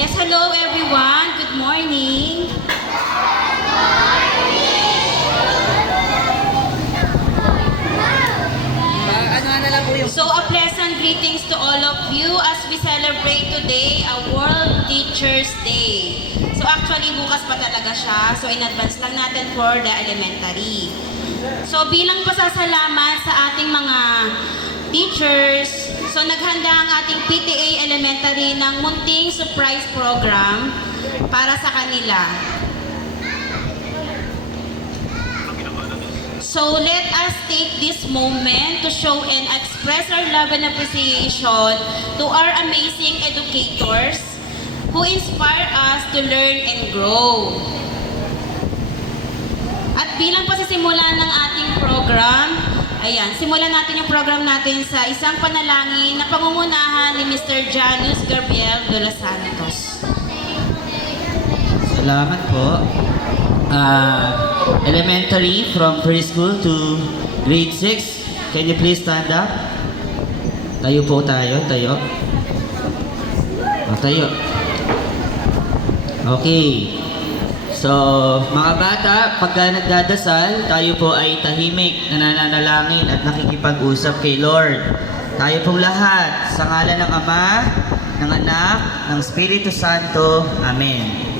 Yes, hello everyone. Good morning. So a pleasant greetings to all of you as we celebrate today a World Teachers Day. So actually bukas pa talaga siya. So in advance lang natin for the elementary. So bilang pasasalamat sa ating mga teachers, so naghanda ang ating PTA Elementary ng munting surprise program para sa kanila. So let us take this moment to show and express our love and appreciation to our amazing educators who inspire us to learn and grow. At bilang pasisimula ng ating program, ayan, simulan natin yung program natin sa isang panalangin na pangungunahan ni Mr. Janus Gabriel de los Santos. Salamat po. Elementary from preschool to grade 6. Can you please stand up? Tayo po tayo. Tayo. Tayo. Okay. So, mga bata, pagka nagdadasal, tayo po ay tahimik, nananalangin at nakikipag-usap kay Lord. Tayo pong lahat, sa ngalan ng Ama, ng Anak, ng Espiritu Santo. Amen.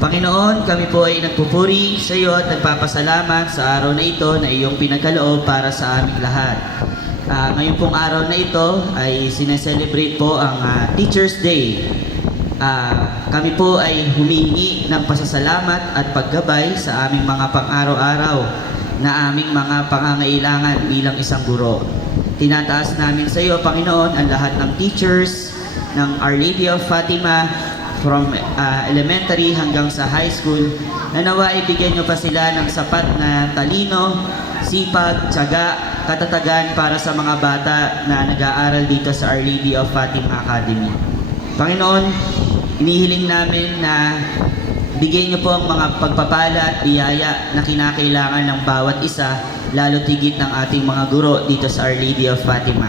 Panginoon, kami po ay nagpupuri sa iyo at nagpapasalamat sa araw na ito na iyong pinagkaloob para sa aming lahat. Ngayon pong araw na ito ay sineselebrate po ang Teacher's Day. Kami po ay humihingi ng pasasalamat at paggabay sa aming mga pang-araw-araw na aming mga pangangailangan bilang isang guro. Tinataas namin sa iyo, Panginoon, ang lahat ng teachers ng Our Lady of Fatima from elementary hanggang sa high school, na nawa ibigyan nyo pa sila ng sapat na talino, sipag, tiyaga, katatagan para sa mga bata na nag-aaral dito sa Our Lady of Fatima Academy. Panginoon, inihiling namin na bigyan nyo po ang mga pagpapala at biyaya na kinakailangan ng bawat isa, lalo tigit ng ating mga guro dito sa Our Lady of Fatima.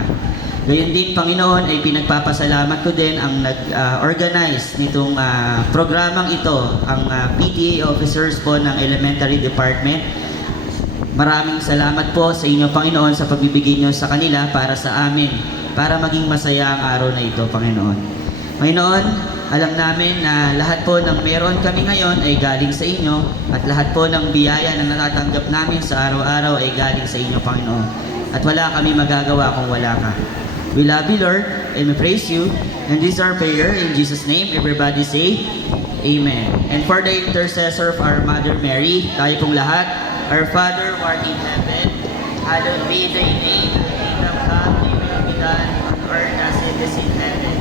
Gayon din, Panginoon, ay pinagpapasalamat ko din ang nag-organize nitong programang ito, ang PTA officers po ng Elementary Department. Maraming salamat po sa inyo, Panginoon, sa pagbibigay nyo sa kanila para sa amin, para maging masaya ang araw na ito, Panginoon. Panginoon, alam namin na lahat po ng meron kami ngayon ay galing sa inyo at lahat po ng biyaya na natatanggap namin sa araw-araw ay galing sa inyo, Panginoon. At wala kami magagawa kung wala ka. We love you, Lord, and we praise you. And this is our prayer in Jesus' name. Everybody say, Amen. And for the intercessor of our Mother Mary, tayo pong lahat, Our Father who art in heaven, hallowed be thy name. Kingdom come, thy will be done on earth as it is in heaven.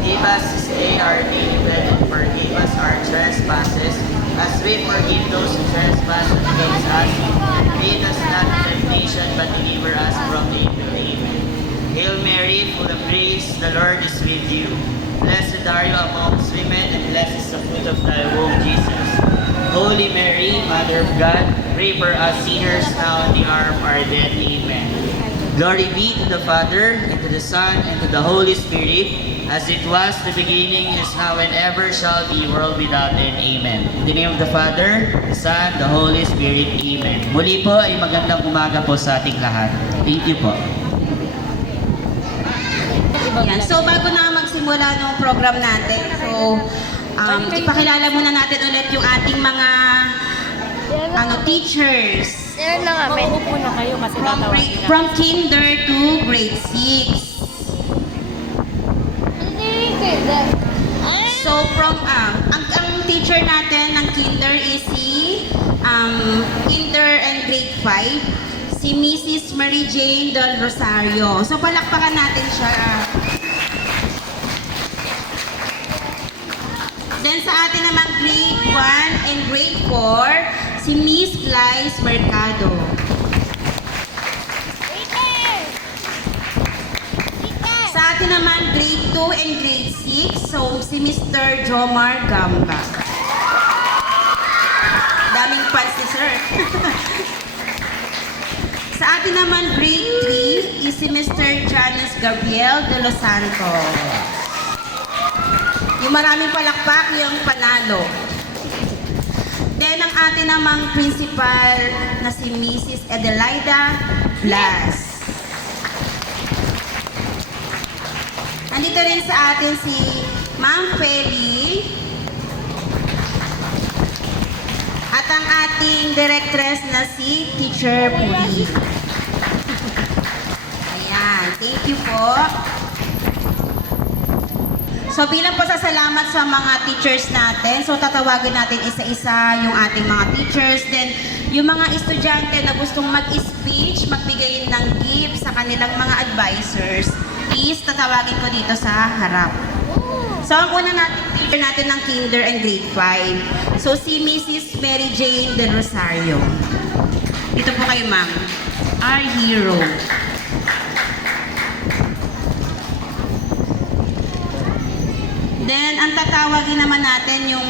Give us this day our daily bread and forgive us our trespasses, as we forgive those who trespass against us. Lead us not into temptation, but deliver us from evil. Amen. Hail Mary, full of grace, the Lord is with you. Blessed are you amongst women, and blessed is the fruit of thy womb, Jesus. Holy Mary, Mother of God, pray for us sinners now and the hour of our death. Amen. Glory be to the Father, and to the Son, and to the Holy Spirit, as it was in the beginning, is now, and ever shall be, world without end. Amen. In the name of the Father, the Son, the Holy Spirit. Amen. Muli po ay magandang umaga po sa ating lahat. Thank you po. Yan. So bago na magsimula ng program natin, so ipakilala muna natin ulit yung ating mga teachers. Mauupo na kayo kasi tatawagin na. From kinder to grade 6. So from ang teacher natin ng kinder is si kinder and grade 5, si Mrs. Mary Jane Del Rosario. So palakpakan natin siya. Then sa atin naman grade 1 and grade 4, si Miss Glyce Mercado. Sa atin naman grade 2 and grade 6, so si Mr. Jomar Gamba. Daming fans ni sir. Sa atin naman grade 3 is si Mr. Janus Gabriel de los Santos. Yung maraming palakpak, yung panalo. Then, ang atin namang principal na si Mrs. Adelaida Blas. Nandito rin sa atin si Ma'am Feli. At ang ating directress na si Teacher Puri. Ayan, thank you po. So bilang pasasalamat sa mga teachers natin, so tatawagin natin isa-isa yung ating mga teachers. Then yung mga estudyante na gustong mag-speech, magbigay ng gift sa kanilang mga advisors, please tatawagin ko dito sa harap. So ang una natin teacher natin ng Kinder and Grade 5. So si Mrs. Mary Jane de Rosario. Dito po kayo ma'am. Our hero. Then, ang tatawagin naman natin yung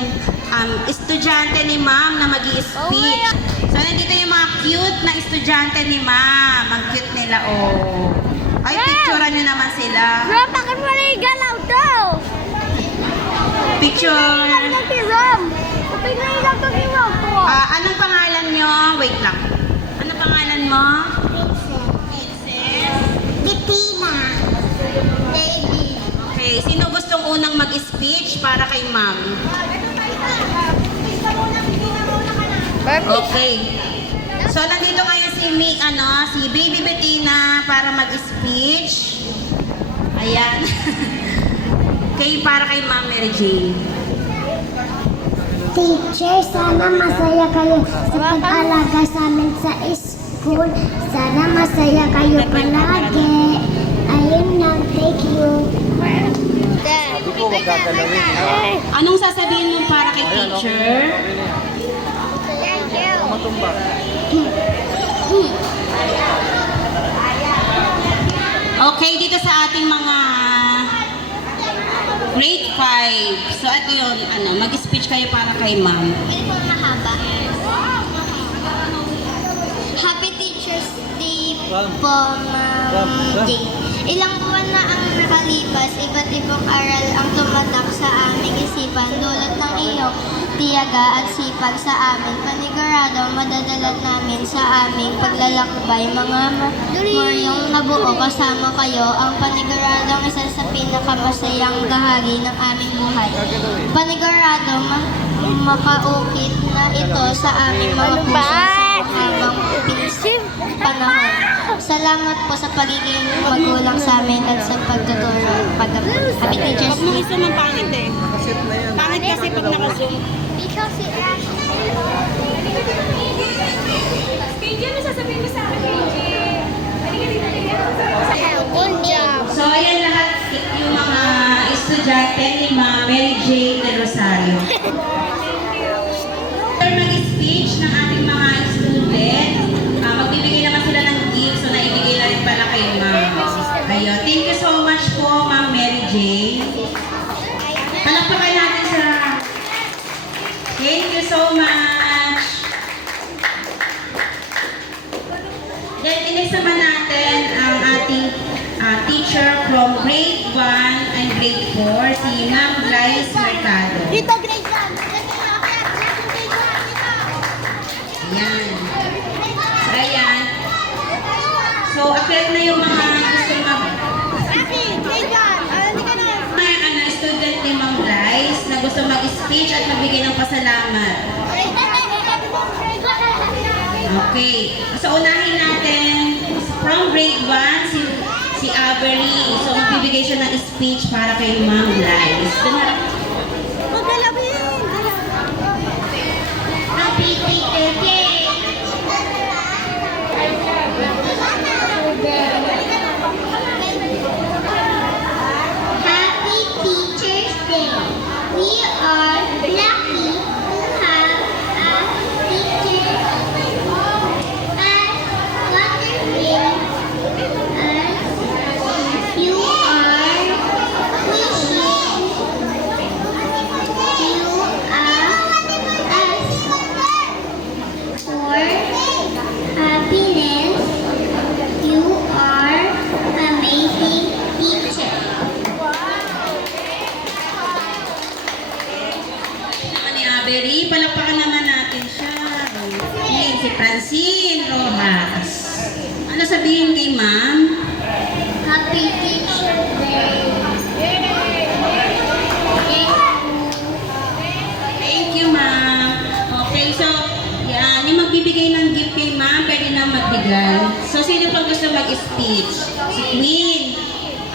estudyante ni ma'am na mag-i-speech. So, nandito yung mga cute na estudyante ni ma'am. Ang cute nila, oh. Ay, picturean nyo naman sila. Bro, bakit mo na igalaw daw? Picture. Ilang si Rom. Kapag na ilang to si Rom po. Anong pangalan nyo? Wait lang. Anong pangalan mo? Princess. Bitina. Baby. Okay, sino gustong unang mag-speech para kay ma'am? Okay. So, nandito ngayon si Baby Bettina para mag-speech. Ayan. Para kay Ma'am Mary Jane. Teacher, sana masaya kayo sa pag-alaga sa amin sa school. Sana masaya kayo palagi. Ayun lang, thank you. Anong sasabihin mo para kay teacher? Thank you. Okay, dito sa ating mga grade 5. So, ito yun, mag-speech kayo para kay ma'am. Ito mahaba. Happy Teacher's Day po, Ma'am Jane. Ilang buwan na ang nakalipas, iba't ibang aral ang tumatak sa aming isipan, dulot ng iyong tiyaga at sipag sa amin. Paniguradong madadala namin sa aming paglalakbay. Mga memoryong nabuo kasama kayo, ang paniguradong isa sa pinakamasayang bahagi ng aming buhay. Paniguradong makaukit na ito sa aming mga puso sa habang panahon. Salamat po sa pagiging magulang sa amin at sa pagtuturo. Happy Teacher's Day. Isa ng pangit eh. Pangit kasi pag naka-zoom. Ikaw si Ash. KJ, ano sasabihin mo sa akin, KJ? Good job. So, ayan lahat yung mga estudyante ni Ma'am Mary Jane de Rosario. After mag-speech ng ating mga student, magbibigay naman sila ng gift, so naibigay na rin pala kay Ma'am. Ayun. Thank you so much po, Ma'am Mary Jane. Palakpakan natin siya. Thank you so much. Then, inis naman natin ang ating teacher from grade 1 and grade 4, si Ma'am Glyce Mercado. Dito, grade 1. Ayan. Ayan. So, akit na yung mga gusto student ni Ma'am Glyce na gusto mag-speech at magbigay ng pasalamat. Okay. So, unahin natin from grade 1, si Avery. So, magbibigay siya ng speech para kay Ma'am Glyce. Happy Teacher's Day! Happy Teacher's Day! We are lucky to have a teacher as wonderful as you are. Wishing Maberi, palakpakan naman natin siya. Ayan, si Francine Rojas. Ano sabihin kay ma'am? Happy Teacher Day. Thank you, ma'am. Okay, so, yan. Yung magbibigay ng gift kay ma'am, pwede na magbigay. So, sino pang gusto mag-speech? Si Queen.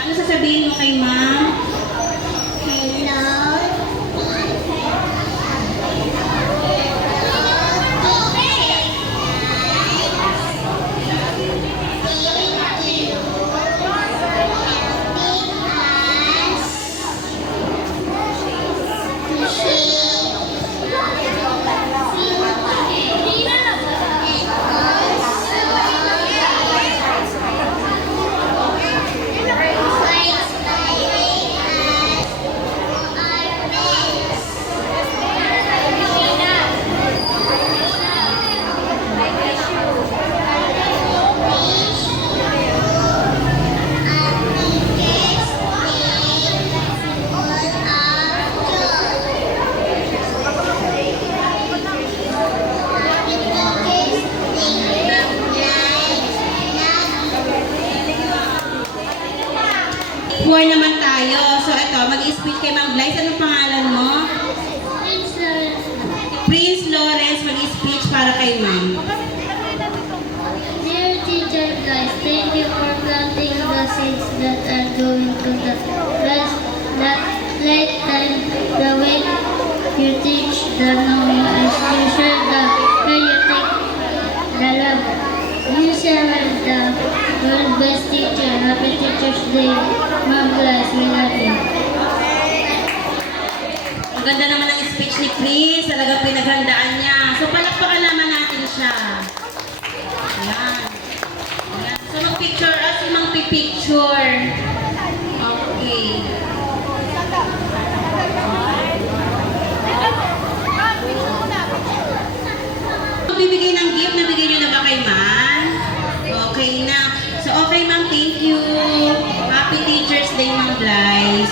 Ano sasabihin mo kay ma'am? Hello. Poor naman tayo. So, ito, mag-speech kay Ma'am Blythe. Anong pangalan mo? Prince Lawrence, mag-speech para kay Ma'am. Dear Teacher guys, thank you for planting the seeds that are going to the rest that lifetime. The way you teach the knowing is you share the way you take the love. You share the world best teacher. Happy Teacher's Day. Mom Blythe, we love you. Ang ganda naman ng speech ni Chris. Talagang pinaghandaan niya. So, palakpakan naman natin siya. Ayan. Ayan. So, mag-picture us. Yung mag-picture. Okay. Bibigay ng gift, nabigay niyo na ba kay ma'am? Okay na. So, okay ma'am, thank you. Happy Teacher's Day, Ma'am Blythe.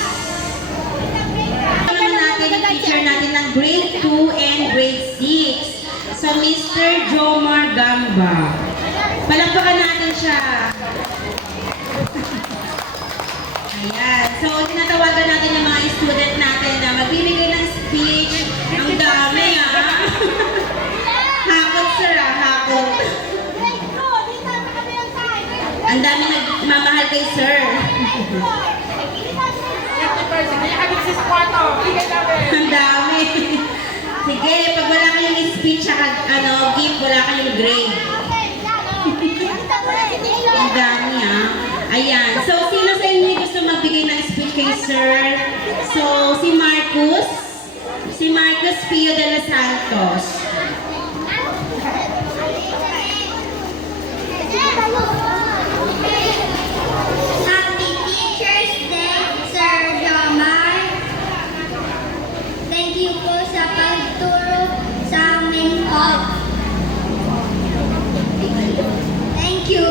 Naman natin yung teacher natin ng grade 2 and grade 6. So, Mr. Jomar Gamba. Palakpakan natin siya. Ayan. So, tinatawagan natin yung mga student natin na magbibigay ng speech. Ang dami, ah. Hakot, sir, ah. Hakot. Ang dami nagmamahal kay sir. Ang dami. Sige, pag wala kayong speech at gift, wala kayong grade. Ang dami, ah. Ayan. So, sino sa inyo gusto magbigay ng speech kay sir? So, si Marcus. Si Marcus Pio de los Santos. Happy Teacher's Day, Sir Jomar. Thank you po sa pagturo sa aming hall. Thank you.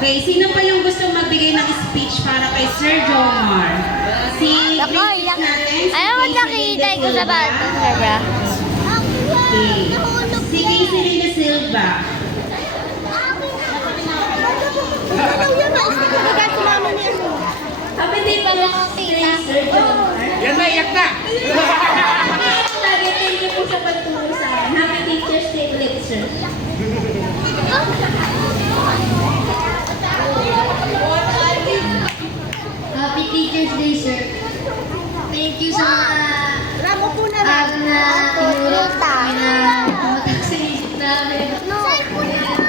Okay, sino pa yung gusto magbigay ng speech para kay Sir Jomar? Si Chris natin. Si Casey de Silva. Okay. Si Casey de Silva. Hindi pa nakakita. Sir Jomar. Yan na, iyak na! Thank you po sa pagtulong sa akin. Happy Teacher's Day ulit, sir. Happy Teacher's Day, sir. Thank you sa mga tinuro na umatak sa isip namin.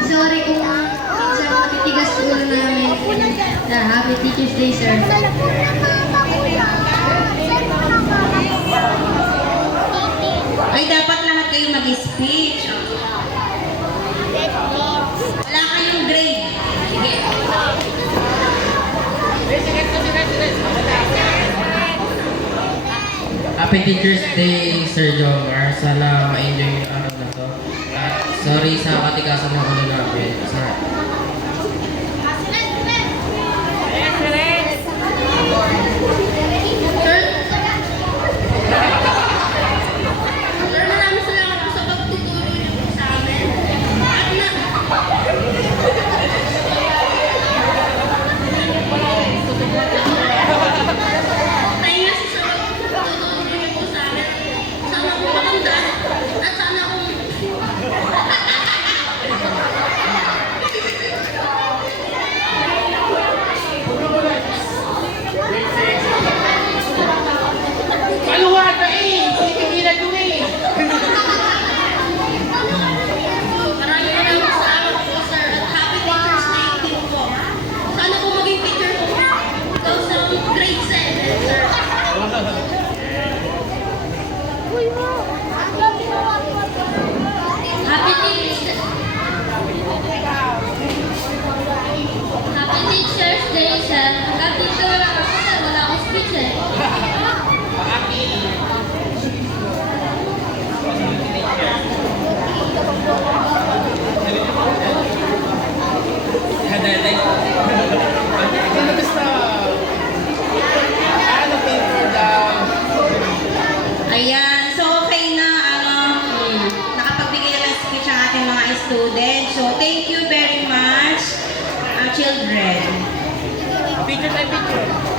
Sorry kung sa mga titigas ulo namin. Happy Teacher's Day, sir. Ay, dapat lahat kayo mag-speech. Wala kayong grade. Sige. Happy Teacher's Day, Sir Jomar. Sana ma-enjoy yung araw na to. At sorry sa katikasan ng ulo namin. Sir,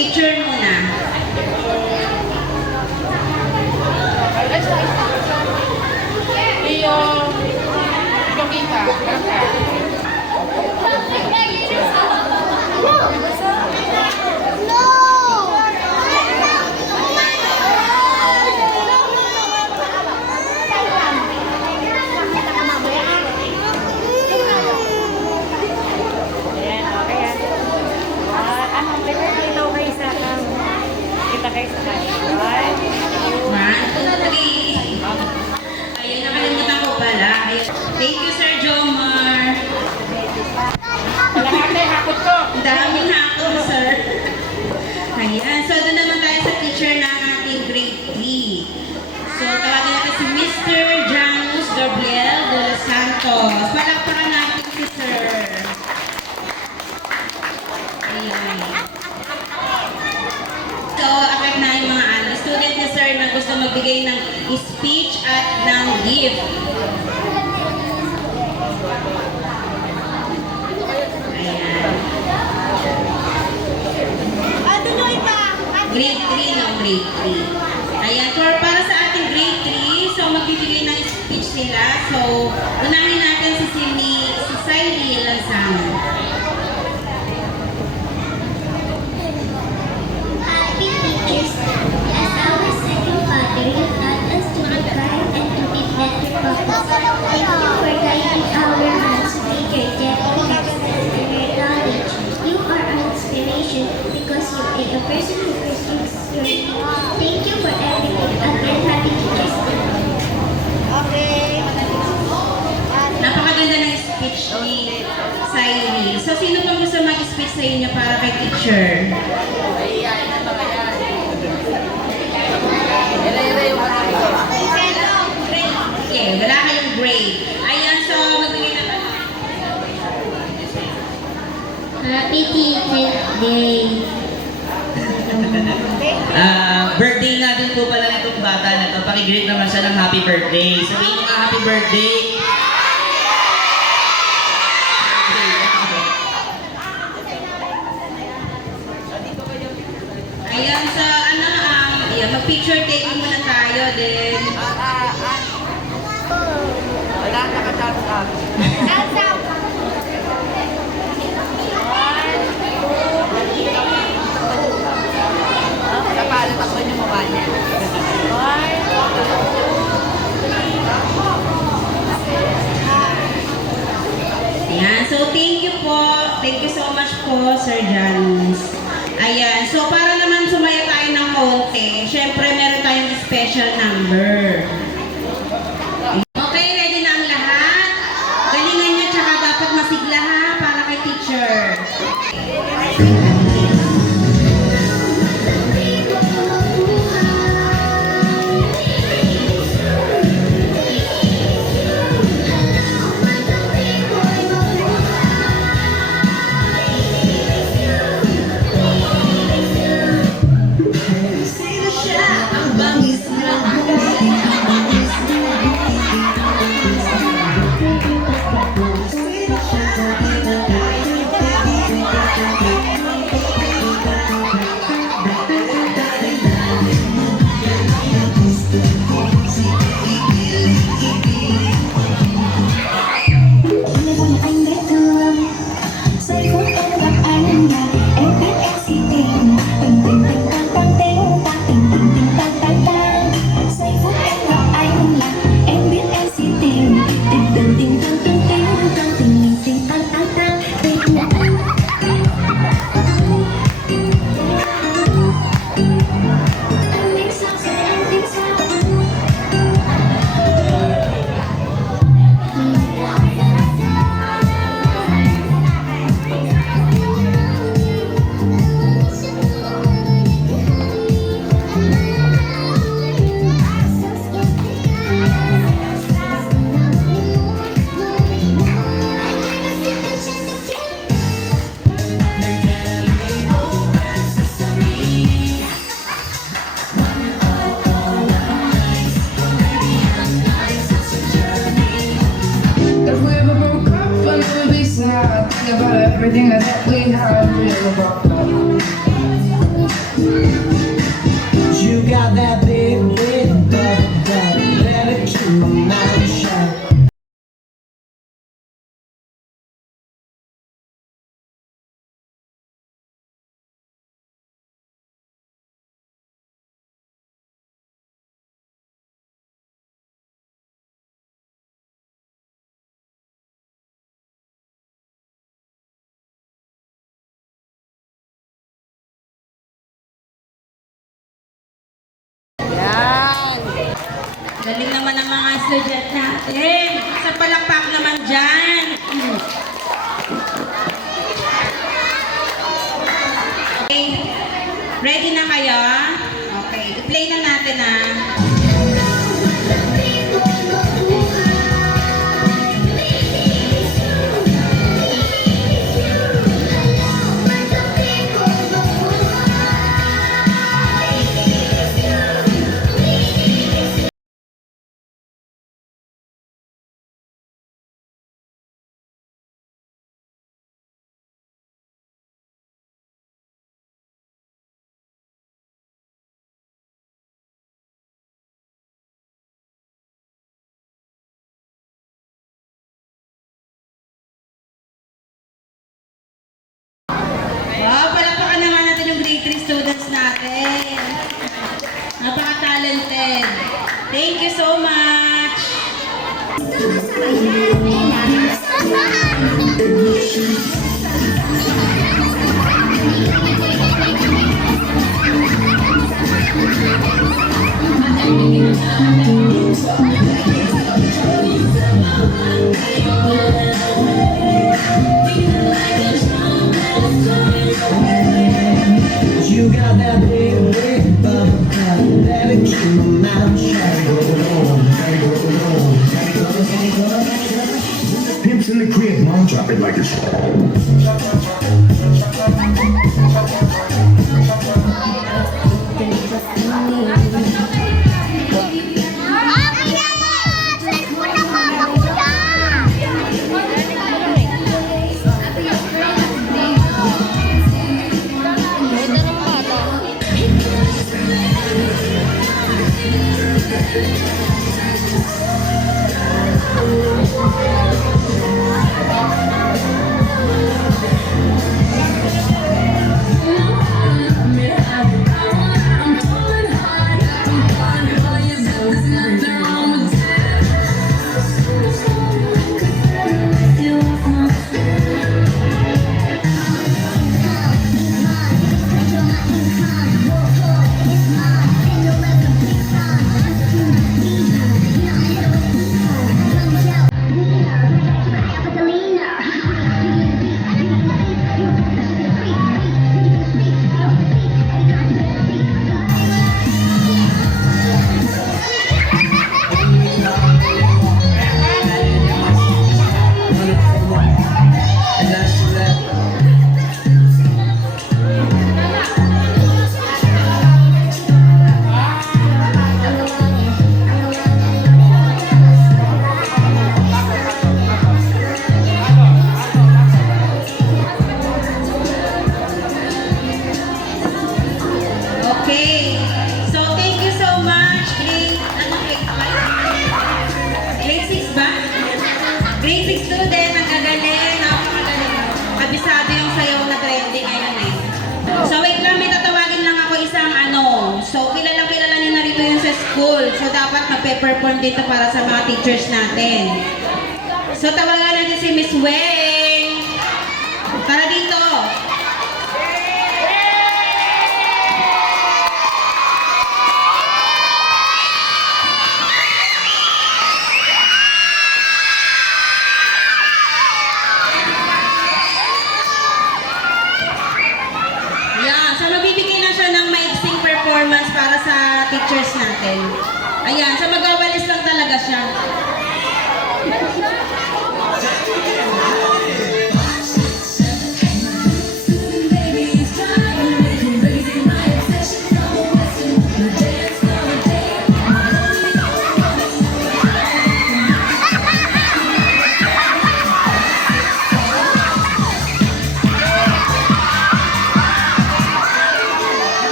Picture muna. Ayan, okay yan. Anong birthday daw kayo sa kita kayo sa kanya? 1, 2, 3. Ayun, nakalimutan ko pala. Ayun. Thank you, Sir Jomar. Kalahati, hakot ko. Ang daming hakot, sir. Ayan. So, doon naman tayo sa teacher ng ating grade 3. So, tawagin natin si Mr. Janus Gabriel de los Santos. Palakpakan natin si sir. Ayan. So, akit na yung mga student ni sir na gusto magbigay ng speech at ng gift. Ayan. Grade 3 ng grade 3. Ayan, para sa ating grade 3, so magbibigay ng speech sila. So, unahin natin si Siley Lanzano. Happy Teachers Day. As our second father, you taught us to be kind and to be better pupils. Thank you for guiding our hands to be your depth, excellence, and your knowledge. You are our inspiration because you are a person who pursues your dream. Thank you for everything. Again, Happy Teachers Day. Napakaganda ng speech ni Siley. So, sino pang gusto mag-speech sa inyo para kay teacher? Okay, wala kayong grade. Ayan, so magbigay na tayo. Happy Teachers Day. Birthday nga din po pala nitong bata na to. Pakigreet naman siya ng happy birthday. Sabihin mo nga happy birthday. Ayan, so ayan, mag-picture taking muna tayo din. Wala, nakatapos. Napalat ako yung mukha niya. Ayan, so thank you po. Thank you so much po, Sir Janus. Ayan, so para naman sumaya tayo ng konti, syempre meron tayong special number. Okay, ready na ang lahat? Galingan niyo, tsaka dapat masigla ha, para kay teacher. Everything that we have real about love. Galing naman ang mga estudyant natin. Sa palakpak naman dyan. Okay. Ready na kayo? Okay. I-play na natin ah. Wow, palakpakan naman natin yung grade 3 students natin. Napaka-talented. Thank you so much. You got that big ring, but let it keep my mouth shut. Pimps in the crib, mom, drop it like it's Okay. So, thank you so much. Grade 5? Grade 6 ba? Grade 6 student, ang gagaling. Napakagaling. Kabisado yung sayaw na trending ngayon eh. So, wait lang, may tatawagin lang ako isang So, kilala niyo na rito yun sa school. So, dapat magpe-perform dito para sa mga teachers natin. So, tawagan natin si Miss Weng. Tara dito. Ayan, so magbibigay na siya ng maiksing performance para sa teachers natin. Ayan, so magawalis lang talaga siya.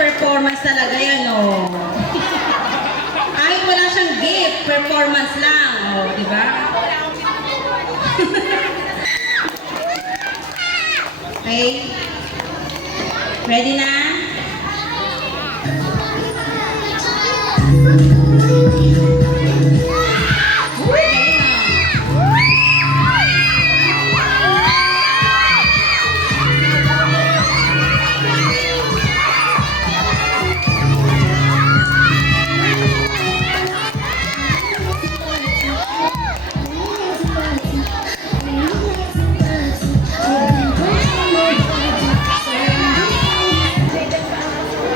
Performance talaga yan, oh. Kahit wala siyang gift, performance lang, oh, di ba? Okay? Ready na?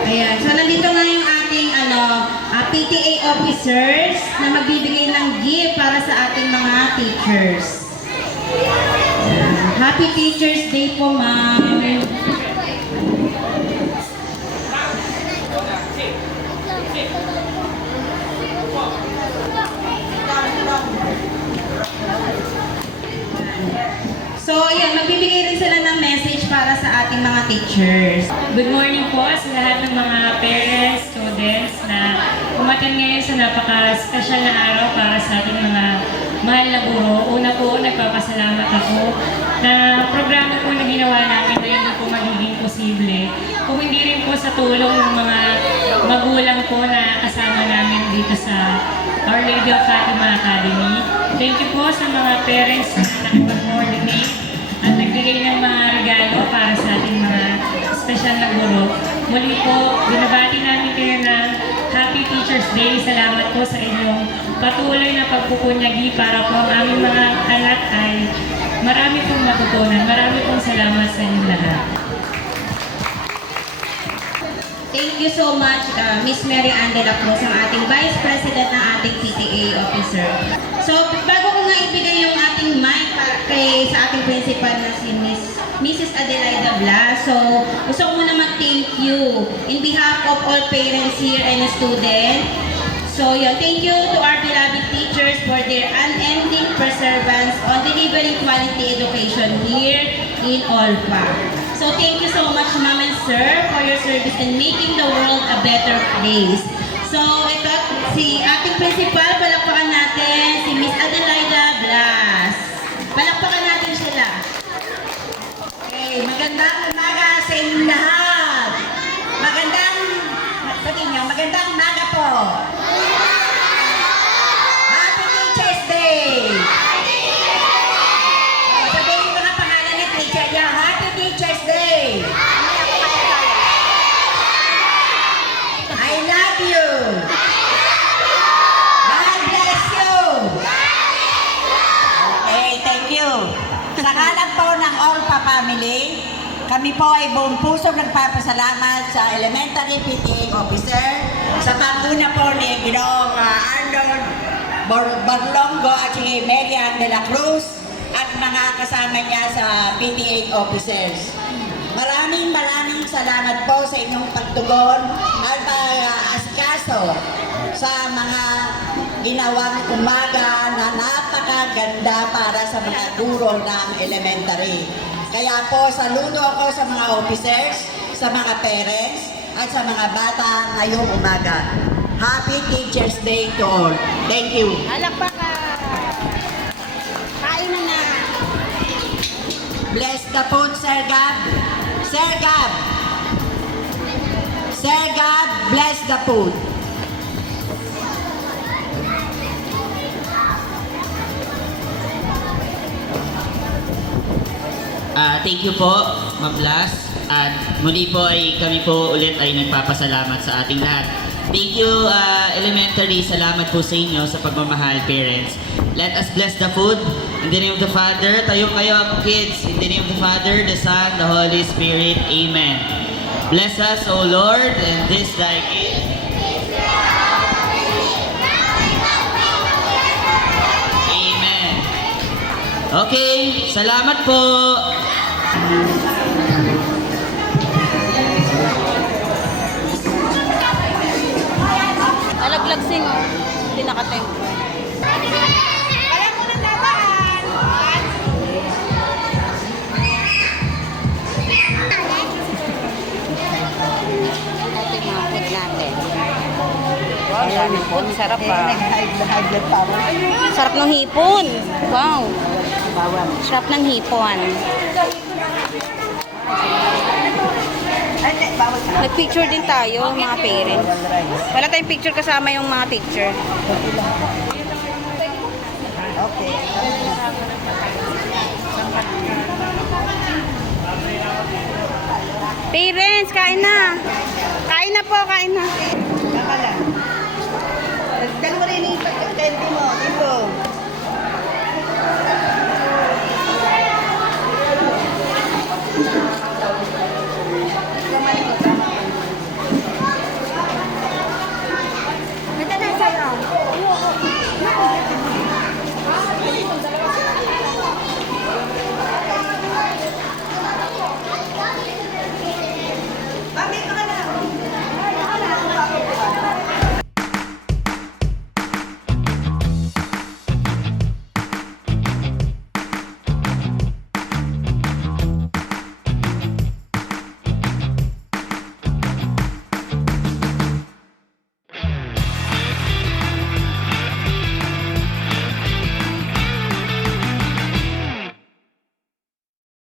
Ayan. So, nandito nga yung ating PTA officers na magbibigay ng gift para sa ating mga teachers. Ayan. Happy Teacher's Day po, ma'am. So, ayan, magbibigay rin sila ng message para sa ating mga teachers. Good morning po sa lahat ng mga parents, students na umattend ngayon sa napaka-special na araw para sa ating mga mahal na guro. Una po, nagpapasalamat ako na programa po na ginawa namin na hindi po magiging posible. Kung hindi rin po sa tulong ng mga magulang po na kasama namin dito sa Our Lady of Fatima Academy. Thank you po sa mga parents na nakipag-coordinate at nagbigay ng mga regalo para sa ating mga special na guro. Muli po, binabati namin kayo ng Happy Teacher's Day. Salamat po sa inyong patuloy na pagpupunyagi para po ang aming mga anak ay marami pong matutunan. Marami pong salamat sa inyong lahat. Thank you so much, Miss Mary Ann de la Cruz, ang ating Vice President ng ating PTA Officer. So, bago ko nga ibigay yung ating mic sa ating principal na si Mrs. Adelaida Blas. So, gusto ko muna mag-thank you in behalf of all parents here and students. So, yun, thank you to our beloved teachers for their unending perseverance on delivering quality education here in Olpa. So, thank you so much, Ma'am and Sir, for your service in making the world a better place. So, ito, si ating principal, palakpakan natin, si Miss Adelaida Blas. Palakpakan natin sila. Okay, magandang umaga sa inyong lahat. Magandang umaga po. Happy Teacher's Day. Sabihin ko nga pangalan ni teacher niya. Happy Teacher's Day. I love you. God bless you. Okay, thank you. Sa ngalan po ng Olpa Family, kami po ay buong puso nagpapasalamat sa Elementary PTA Officer sa panguna po ni Ginoong Arnold Barlongo at si Mary Ann de la Cruz at mga kasama niya sa PTA Officers. Maraming salamat po sa inyong pagtugon at pag-asikaso sa mga ginawang umaga na napakaganda para sa mga guro ng elementary. Kaya po, saludo ako sa mga officers, sa mga parents, at sa mga bata ngayong umaga. Happy Teacher's Day to all. Thank you. Kain na. Bless the food, Sir Gab. Sir Gab. Sir Gab, bless the food. Thank you po, Ma'am Blas. At muli po ay kami po ulit ay nagpapasalamat sa ating lahat. Thank you, elementary. Salamat po sa inyo sa pagmamahal, parents. Let us bless the food. In the name of the Father, tayo kayo, kids. In the name of the Father, the Son, the Holy Spirit. Amen. Bless us, O Lord, and this thy gift. Amen. Okay, salamat po. Alaglag sing, hindi nakatempo. Sarap pa. Sarap ng hipon. Wow. Bawal. Sarap ng hipon. Ay, hindi, bawal ka. Nag-picture din tayo, mga parents. Wala tayong picture kasama yung mga teacher. Okay. Parents, kain na. Kain na po, kain na. Baka lang.